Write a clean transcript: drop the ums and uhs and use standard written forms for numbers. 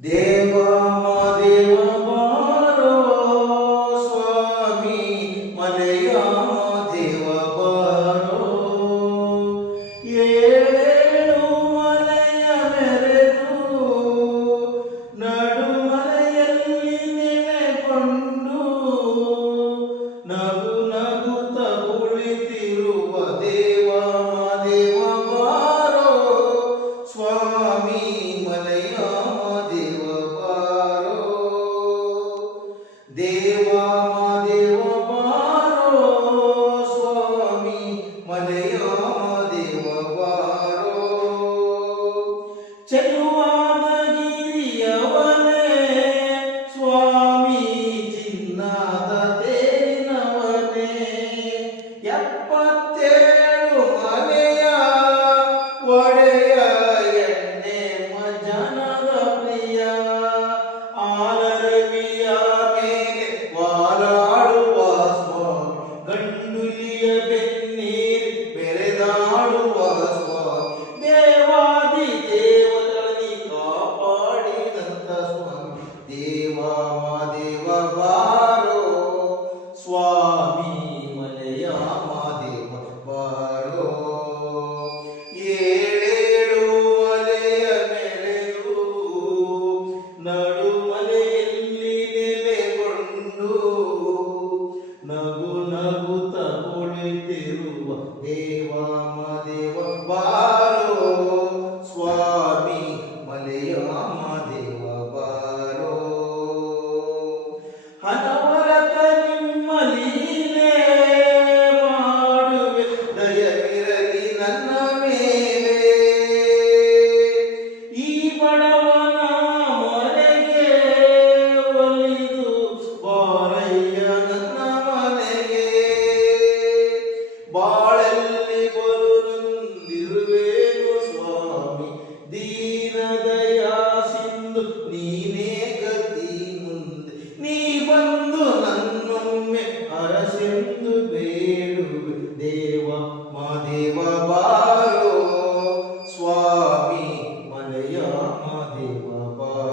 ದೇವ ಮಾದೇವ ಬಾರೋ ಸ್ವಾಮಿ ಮನೆಯ ದೇವ ಬಾರೋ ಏಳೇಳು ಮಲೆಯ ಮೆರೆದು ನಡುಮಲೆಯಲ್ಲಿ ನೆಲೆಗೊಂಡು ನಗು ನಗುತ್ತ ಕುಳಿತಿರುವ ದೇವ ಮಾದೇವ ಬಾರೋ ಸ್ವಾಮಿ ಮನೆಯ ದೇವ ಮಾದೇವ ಬಾರೋ ಸ್ವಾಮಿ ಮನೆಯ ದೇವ ಬಾರೋ ಚೆಲುವಾದ ಗಿರಿಯವನೇ ಸ್ವಾಮಿ ಚಿನ್ನದ ತೇರಿನವನೇ 77 ಮನೆಯ ಒಡೆಯ ಎಣ್ಣೆ ಮಜನದ ಪ್ರಿಯ ಆಲರವಿಯ ವಾಲಾಡುವ ಸ್ವಾಮಿ ಗಂಡುಲಿಯ ಬೆನ್ನೀರ್ ಬೆರೆದಾಡುವ ಸ್ವಾಮಿ ದೇವಾದಿ ದೇವತೆಗಳಲ್ಲಿ ಕಾಪಾಡಿದಂತ ಸ್ವಾಮಿ ದೇವ ಮಾದೇವ ಬಾರೋ ಸ್ವಾಮಿ ಮಲೆಯ ಮಾದೇವ ಬಾರೋ ಏಳೇಳು ಮಲೆಯ ಮೆರೆದು ನಡುಮಲೆಯಲ್ಲಿ ನೆಲೆಗೊಂಡು ನಗು ನಗುತ್ತ ಕುಳಿತಿರುವ ದೇವ ಮಾದೇವ ಬಾರೋ ಸ್ವಾಮಿ ಮಲೆಯ ಮಾದೇವ ಬಾರೋ ಹನವರತ ನಿಮ್ಮ ಲೀಲೆ ಮಾಡುವೆ ದಯವಿರಲಿ ನನ್ನ ಮೇಲೆ ಈ ಬಡವನ ಮನೆಗೆ ಒಲಿದು ಬಾರಯ್ಯ ನನ್ನ ಮನೆಗೆ ಬಾಳಲ್ಲಿ ಬಲು ನೊಂದಿರುವೇನು ಸ್ವಾಮಿ ದೀನದಯ ಸಿಂಧು ನೀನೇ ಗತಿ ಮುಂದೆ ನೀ ಬಂದು ನನ್ನೊಮ್ಮೆ ಅರಸೆಂದು ಬೇಡುವೆ ದೇವ ಮಾದೇವ ಬಾರೋ ಸ್ವಾಮಿ ಮಲೆಯ ಮಾದೇವ ಬಾರೋ